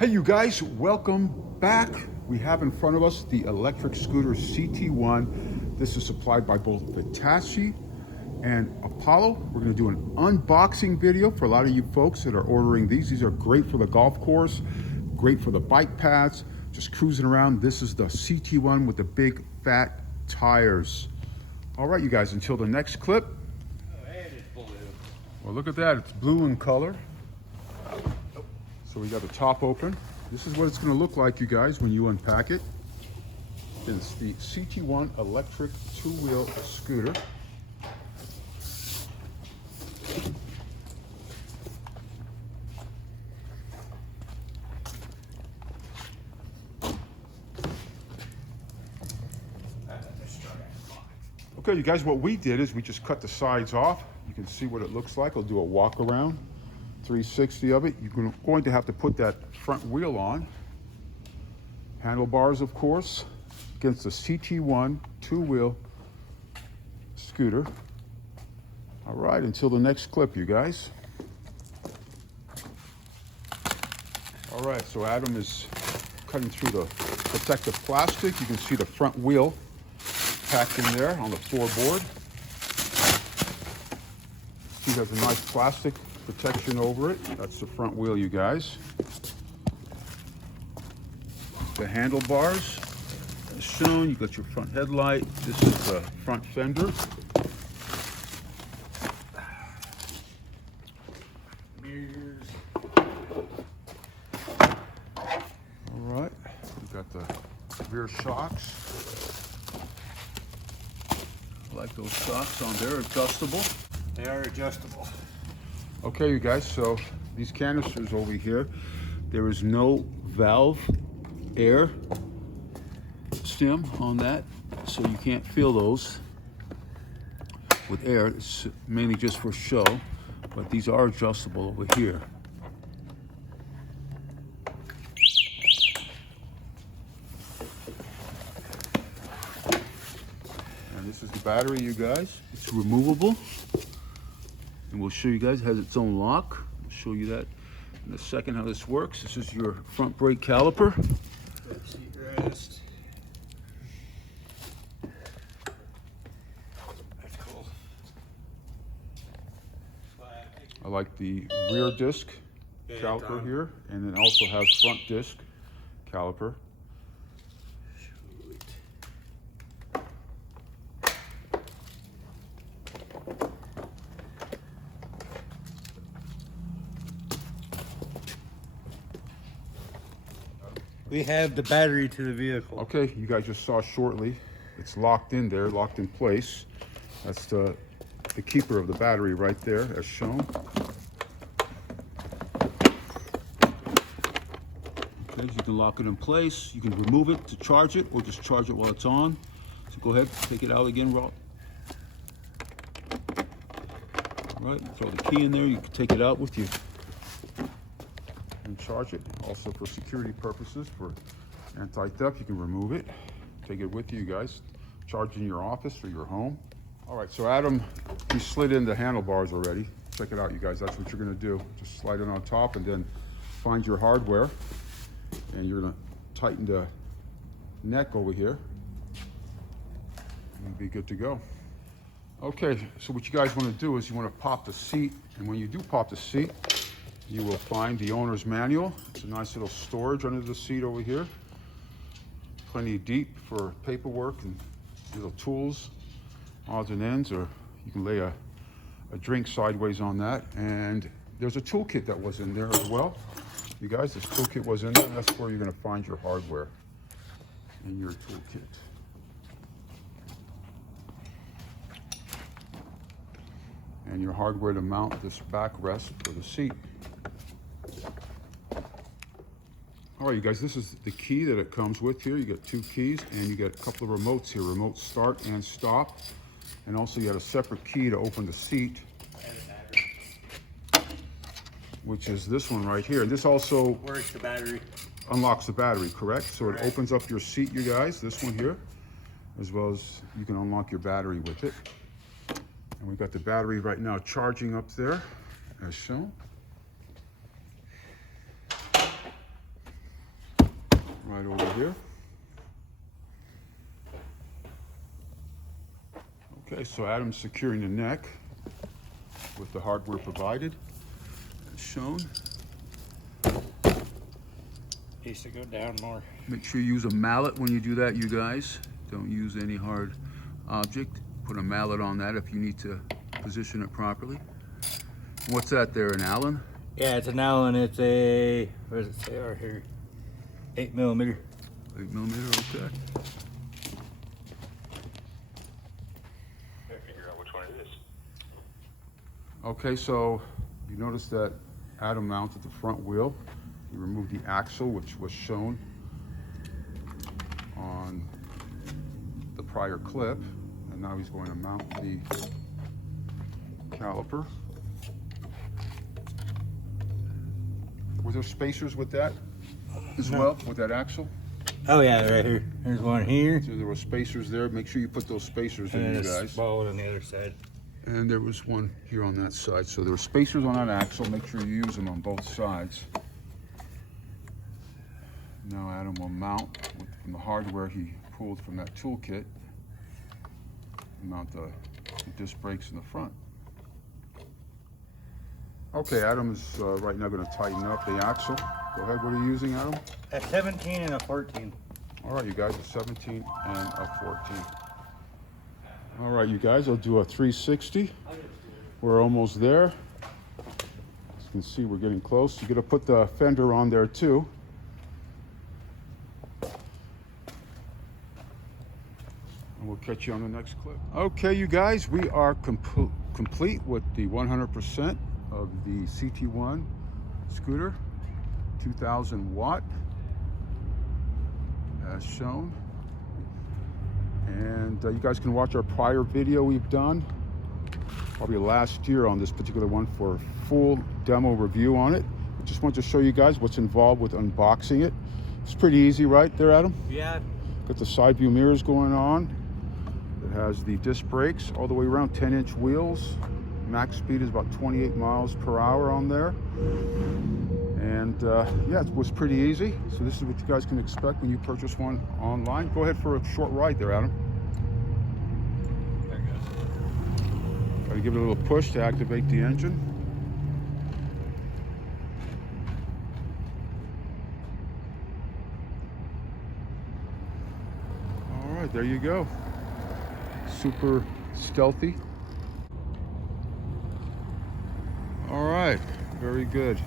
Hey you guys, welcome back. We have in front of us the electric scooter CT1. This is supplied by both VITACCI and Apollo. We're going to do an unboxing video for a lot of you folks that are ordering these. These are great for the golf course, great for the bike paths, just cruising around. This is the CT1 with the big fat tires. All right, you guys, until the next clip. Oh, and it's blue. Well, look at that, it's blue in color. So we got the top open. This is what it's going to look like, you guys, when you unpack it. It's the CT1 electric two-wheel scooter. Okay, you guys, what we did is we just cut the sides off. You can see what it looks like. I'll do a walk around. 360 of it. You're going to have to put that front wheel on. Handlebars, of course, against the CT1 two-wheel scooter. All right, until the next clip, you guys. All right, so Adam is cutting through the protective plastic. You can see the front wheel packed in there on the floorboard. He has a nice plastic protection over it. That's the front wheel, you guys. The handlebars as shown. You got your front headlight. This is the front fender. Mirrors. All right. We got the rear shocks. I like those shocks on there, adjustable. They are adjustable. Okay, you guys, so these canisters over here, there is no valve air stem on that, so you can't fill those with air. It's mainly just for show, but these are adjustable over here. And this is the battery, you guys. It's removable. And we'll show you guys, it has its own lock. We'll show you that in a second how this works. This is your front brake caliper. Seat rest. That's cool. I like the rear disc caliper here, and it also has front disc caliper. Sweet. We have the battery to the vehicle. Okay, you guys just saw shortly. It's locked in there, locked in place. That's the keeper of the battery right there, as shown. Okay, you can lock it in place. You can remove it to charge it, or just charge it while it's on. So go ahead, take it out again, Rob. All right, throw the key in there. You can take it out with you and charge it. Also for security purposes, for anti-theft, you can remove it, take it with you guys, charge in your office or your home. All right, so Adam, he slid in the handlebars already. Check it out, you guys. That's what you're gonna do. Just slide it on top and then find your hardware, and you're gonna tighten the neck over here and be good to go. Okay, so what you guys want to do is you want to pop the seat, and when you do pop the seat, you will find the owner's manual. It's a nice little storage under the seat over here. Plenty deep for paperwork and little tools, odds and ends, or you can lay a drink sideways on that. And there's a toolkit that was in there as well. You guys, this toolkit was in there. That's where you're gonna find your hardware in your toolkit. And your hardware to mount this backrest for the seat. All right, you guys, this is the key that it comes with here. You get two keys, and you get a couple of remotes here, remote start and stop. And also you have a separate key to open the seat, which is this one right here. And this also Works the battery. Unlocks the battery, correct? So it opens up your seat, you guys, this one here, as well as you can unlock your battery with it. And we've got the battery right now charging up there, as shown. right over here. Okay, so Adam's securing the neck with the hardware provided, as shown. Needs to go down more. Make sure you use a mallet when you do that, you guys. Don't use any hard object. Put a mallet on that if you need to position it properly. What's that there, an Allen? Yeah, it's an Allen. It's a, what does it say right here? 8mm. 8mm, okay. Figure out which one it is. Okay, so you notice that Adam mounted the front wheel. He removed the axle, which was shown on the prior clip, and now he's going to mount the caliper. Were there spacers with that as well, with that axle? Oh yeah, right here. There's one here. So there were spacers there. Make sure you put those spacers in, And you then a guys. small one on the other side. And there was one here on that side. So there were spacers on that axle. Make sure you use them on both sides. Now Adam will mount from the hardware he pulled from that toolkit. Mount the disc brakes in the front. Okay, Adam is right now going to tighten up the axle. Go ahead, what are you using, Adam? A 17 and a 14. All right, you guys, a 17 and a 14. All right, you guys, I'll do a 360. We're almost there. As you can see, we're getting close. You're going to put the fender on there too. And we'll catch you on the next clip. Okay, you guys, we are complete with the 100% of the CT1 scooter, 2000 watt, as shown. And you guys can watch our prior video we've done, probably last year on this particular one, for a full demo review on it. I just wanted to show you guys what's involved with unboxing it. It's pretty easy, right there, Adam? Yeah. Got the side view mirrors going on. It has the disc brakes all the way around, 10-inch wheels. Max speed is about 28 miles per hour on there. And yeah, it was pretty easy. So this is what you guys can expect when you purchase one online. Go ahead for a short ride there, Adam. There it goes. Got to give it a little push to activate the engine. All right, there you go. Super stealthy. All right, very good.